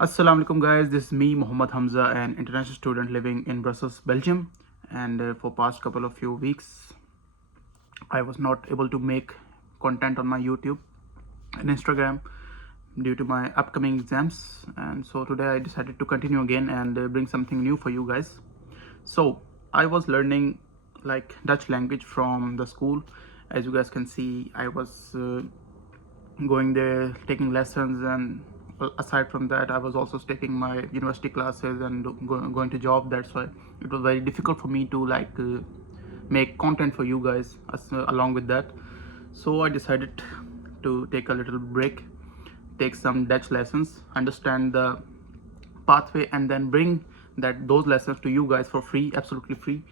Assalamu alaikum guys, this is me Muhammad Hamza, an international student living in Brussels, Belgium, and for past couple of few weeks I was not able to make content on my YouTube and Instagram due to my upcoming exams, and so today I decided to continue again and bring something new for you guys. So I was learning like Dutch language from the school. As you guys can see, I was going there, taking lessons, and aside from that I was also taking my university classes and going to job. That's why it was very difficult for me to make content for you guys along with that. So I decided to take a little break, take some Dutch lessons, understand the pathway, and then bring those lessons to you guys for free, absolutely free.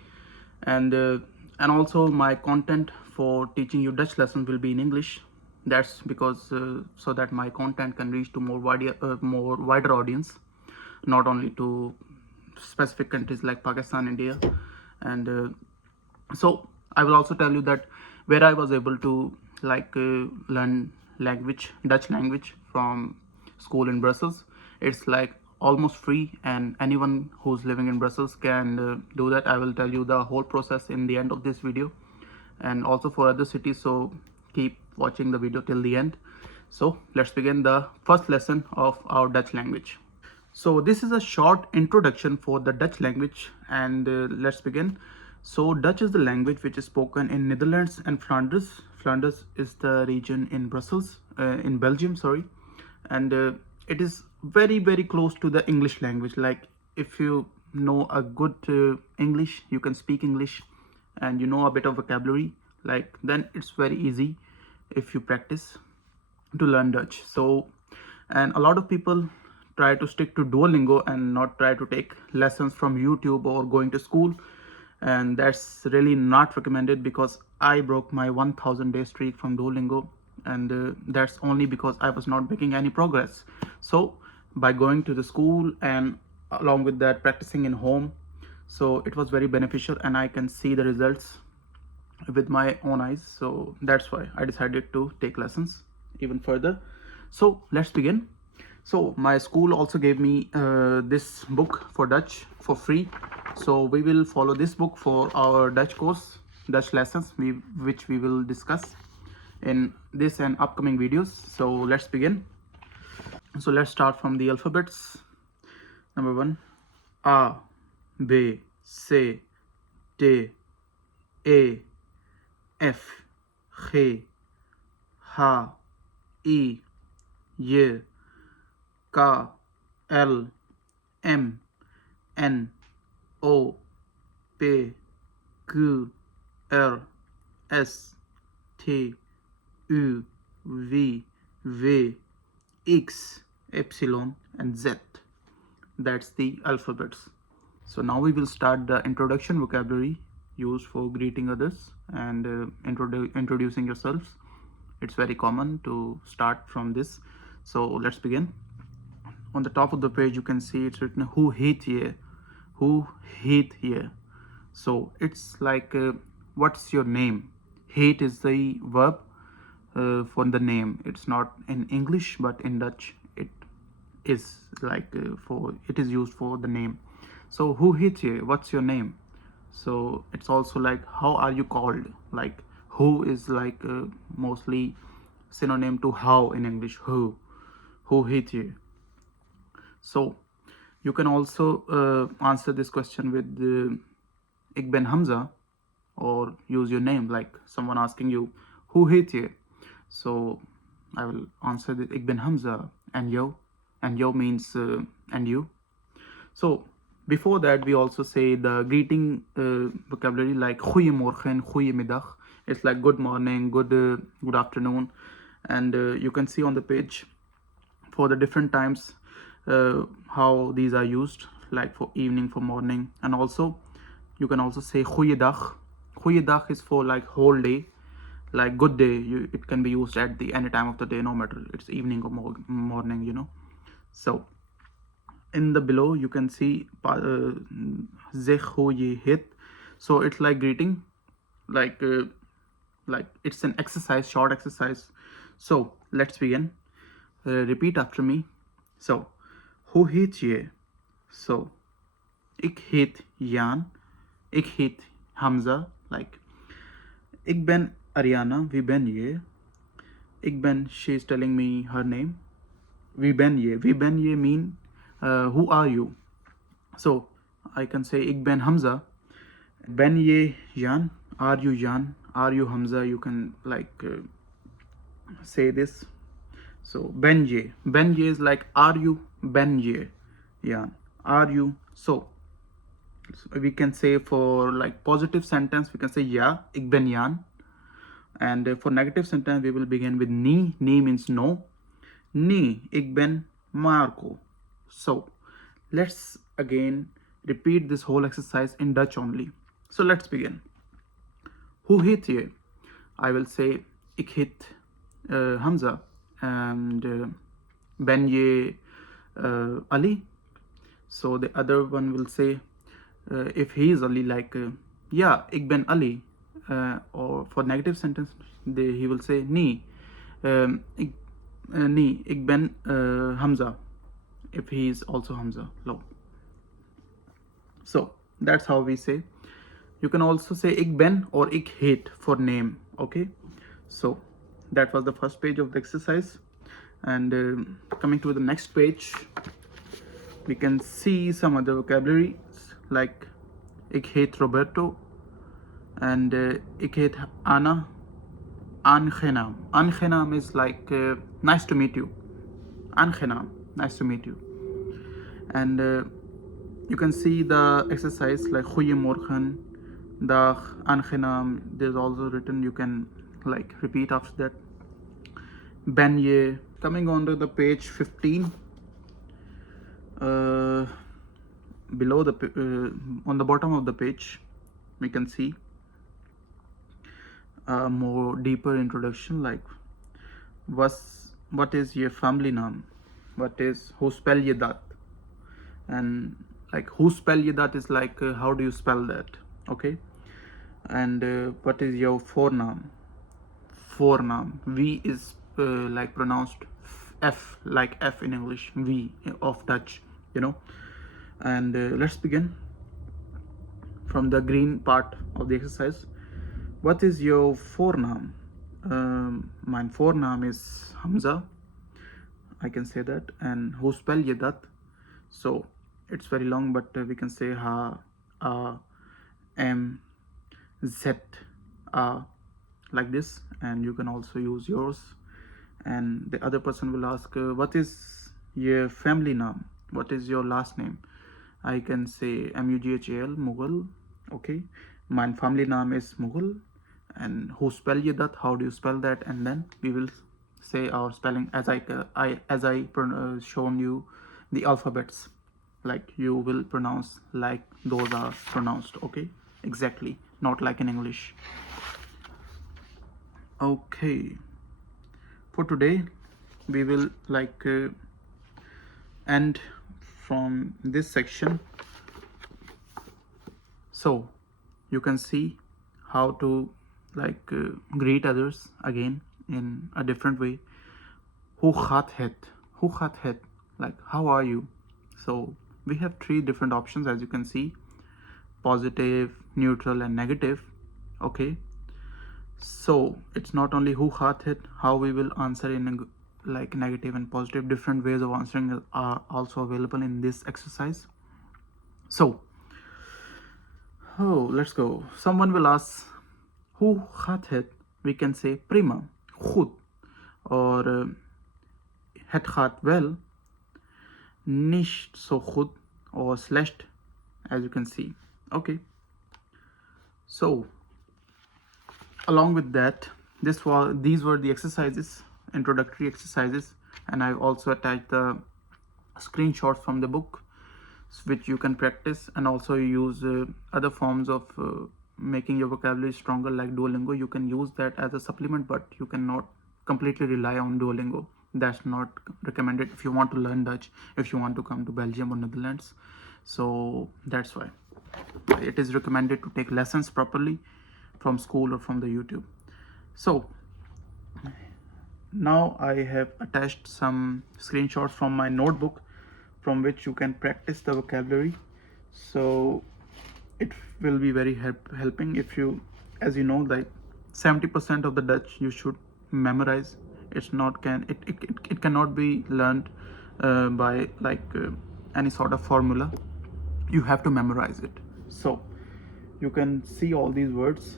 And uh, and also my content for teaching you Dutch lessons will be in English. That's because so that my content can reach to more wider audience, not only to specific countries like Pakistan, India. And so I will also tell you that where I was able to learn Dutch language from school in Brussels. It's like almost free, and anyone who's living in Brussels can do that. I will tell you the whole process in the end of this video, and also for other cities, so keep watching the video till the end. So let's begin the first lesson of our Dutch language. So this is a short introduction for the Dutch language, and let's begin. So Dutch is the language which is spoken in Netherlands and Flanders. Flanders is the region in in Belgium, sorry, and it is very close to the English language. Like if you know a good English, you can speak English, and you know a bit of vocabulary, like then it's very easy if you practice to learn Dutch. So, and a lot of people try to stick to Duolingo and not try to take lessons from YouTube or going to school, and that's really not recommended because I broke my 1000-day streak from Duolingo, and that's only because I was not making any progress. So by going to the school and along with that practicing in home, so it was very beneficial and I can see the results with my own eyes. So that's why I decided to take lessons even further. So let's begin. So my school also gave me this book for Dutch for free. So we will follow this book for our Dutch course, Dutch lessons, which we will discuss in this and upcoming videos. So let's begin. So let's start from the alphabets. Number one, A, B, C, D, E, F, G, H, I, J, K, L, M, N, O, P, Q, R, S, T, U, V, X, Epsilon, and Z. That's the alphabets. So now we will start the introduction vocabulary used for greeting others and introducing yourselves. It's very common to start from this. So let's begin. On the top of the page you can see it's written who heet here, who heet here. So it's like what's your name. Heet is the verb for the name. It's not in English, but in Dutch it is like it is used for the name. So who heet here, what's your name. So it's also like how are you called. Like who is like mostly synonym to how in English. Who heet you. So you can also answer this question with Ik ben Hamza, or use your name, like someone asking you who heet you. So I will answer the Ik ben Hamza, and yo means and you. So before that we also say the greeting vocabulary, like goeiemorgen, goeiemiddag. It's like good morning, good afternoon. And you can see on the page for the different times how these are used, like for evening, for morning. And also you can also say goeiedag. Goeiedag is for like whole day, like good day. It can be used at the any time of the day, no matter it's evening or morning. So in the below you can see zeg hoe je heet. So it's like greeting, like it's an exercise, short exercise. So let's begin. Repeat after me. So Hoe heet je? So, ik heet Jan. Ik heet Hamza. Like, ik ben Ariana. Wie ben je? Ik ben, she's telling me her name. Wie ben je? Wie ben je mean, who are you? So, I can say, ik ben Hamza. Ben je Jan? Are you Jan? Are you Hamza? You can say this. So Benje. Benje is like, are you Benje? Jan. Are you? So we can say, for like positive sentence, we can say ja, ik ben Jan. And for negative sentence, we will begin with ni. Ni means no. Ni, ik ben Marco. So let's again repeat this whole exercise in Dutch only. So let's begin. Hoe heet je? I will say, ik heet Hamza. And ben je Ali? So the other one will say, if he is Ali, like, yeah, ik ben Ali. Or for negative sentence, he will say, nee, nee, ik ben Hamza. If he is also Hamza. No. So that's how we say. You can also say ik ben or ik heet for name. Okay, so that was the first page of the exercise. And coming to the next page, we can see some other vocabulary like ik heet Roberto, and ik heet Anna. Aangenaam. Aangenaam is like nice to meet you. Aangenaam, nice to meet you. And you can see the exercise like goeiemorgen, dag, aangenaam. There's also written, you can like repeat after that. Ben je. Coming on to the page 15. Below the on the bottom of the page, we can see a more deeper introduction like what is your family name? What is, hoe spell je dat? And like, who spell je dat is like, how do you spell that? Okay. And what is your voornaam? Voornaam. V is like pronounced F, like F in English, V of Dutch, you know. And let's begin from the green part of the exercise. What is your voornaam? Mijn voornaam is Hamza. I can say that. And hoe spell je dat? So it's very long, but we can say ha, a, m, z, a, like this. And you can also use yours. And the other person will ask, what is your family name? What is your last name? I can say Mughal, Mughal. Okay, my family name is Mughal. And who spell you that? How do you spell that? And then we will say our spelling as I shown you the alphabets, like you will pronounce like those are pronounced. Okay, exactly, not like in English. Okay, for today we will like end from this section. So you can see how to like greet others again in a different way. Hoe gaat het? Hoe gaat het? Like, how are you? So we have 3 different options, as you can see: positive, neutral, and negative. Okay, so it's not only hoe gaat het, how we will answer in like negative and positive. Different ways of answering are also available in this exercise. So let's go. Someone will ask, hoe gaat het? We can say prima, goed, or het gaat wel, niet zo goed, or slecht, as you can see. Okay, so along with that, these were the exercises, introductory exercises, and I've also attached the screenshots from the book which you can practice, and also use other forms of making your vocabulary stronger like Duolingo. You can use that as a supplement, but you cannot completely rely on Duolingo. That's not recommended if you want to learn Dutch, if you want to come to Belgium or Netherlands. So that's why it is recommended to take lessons properly from school or from the YouTube. So now I have attached some screenshots from my notebook from which you can practice the vocabulary. So it will be very helping if you, as you know, like 70% of the Dutch you should memorize. It's not can it cannot be learned by like any sort of formula. You have to memorize it. So you can see all these words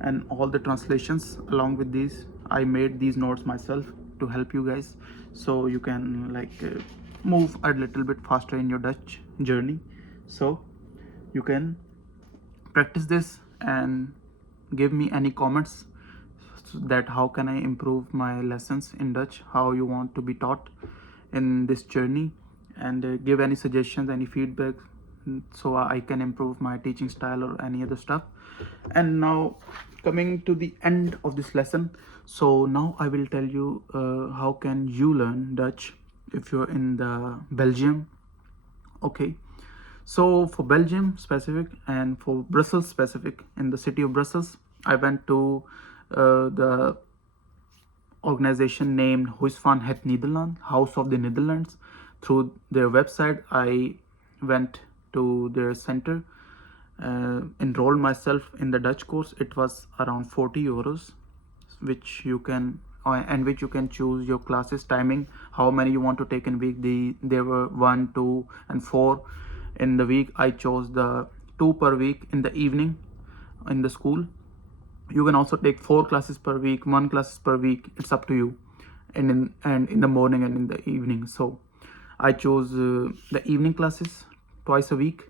and all the translations along with these. I made these notes myself to help you guys, so you can like move a little bit faster in your Dutch journey. So you can practice this and give me any comments that how can I improve my lessons in Dutch, how you want to be taught in this journey, and give any suggestions, any feedback, so I can improve my teaching style or any other stuff. And now coming to the end of this lesson, so now I will tell you how can you learn Dutch if you're in the Belgium. Okay, so for Belgium specific and for Brussels specific, in the city of Brussels, I went to the organization named Huis van het Nederland, House of the Netherlands. Through their website, I went to their center, enrolled myself in the Dutch course. It was around 40 euros, which you can and which you can choose your classes timing, how many you want to take in week. There were 1, 2 and 4 in the week. I chose the 2 per week in the evening in the school. You can also take 4 classes per week, 1 classes per week, it's up to you, and in the morning and in the evening. So I chose the evening classes twice a week,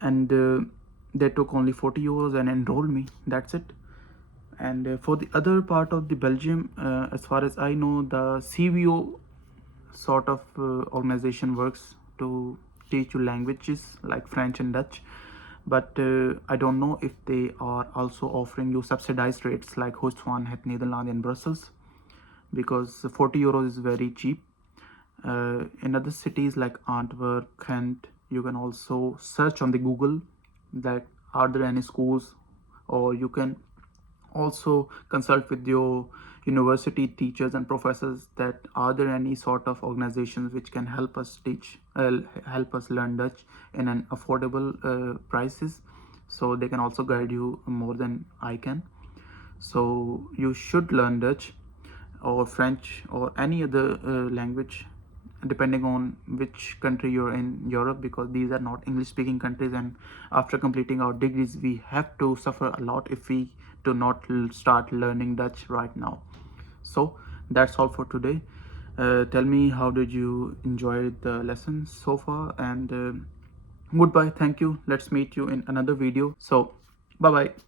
and they took only 40 euros and enrolled me. That's it. And for the other part of the Belgium, as far as I know, the CVO sort of organization works to teach you languages like French and Dutch, but I don't know if they are also offering you subsidized rates like Huis van het Nederland in Brussels, because 40 euros is very cheap. In other cities like Antwerp, Kent, you can also search on the Google that are there any schools, or you can also consult with your university teachers and professors that are there any sort of organizations which can help us help us learn Dutch in an affordable prices, so they can also guide you more than I can. So you should learn Dutch or French or any other language, depending on which country you're in Europe, because these are not English speaking countries, and after completing our degrees we have to suffer a lot if we do not start learning Dutch right now. So that's all for today. Tell me, how did you enjoy the lesson so far, and goodbye, thank you, let's meet you in another video. So bye bye.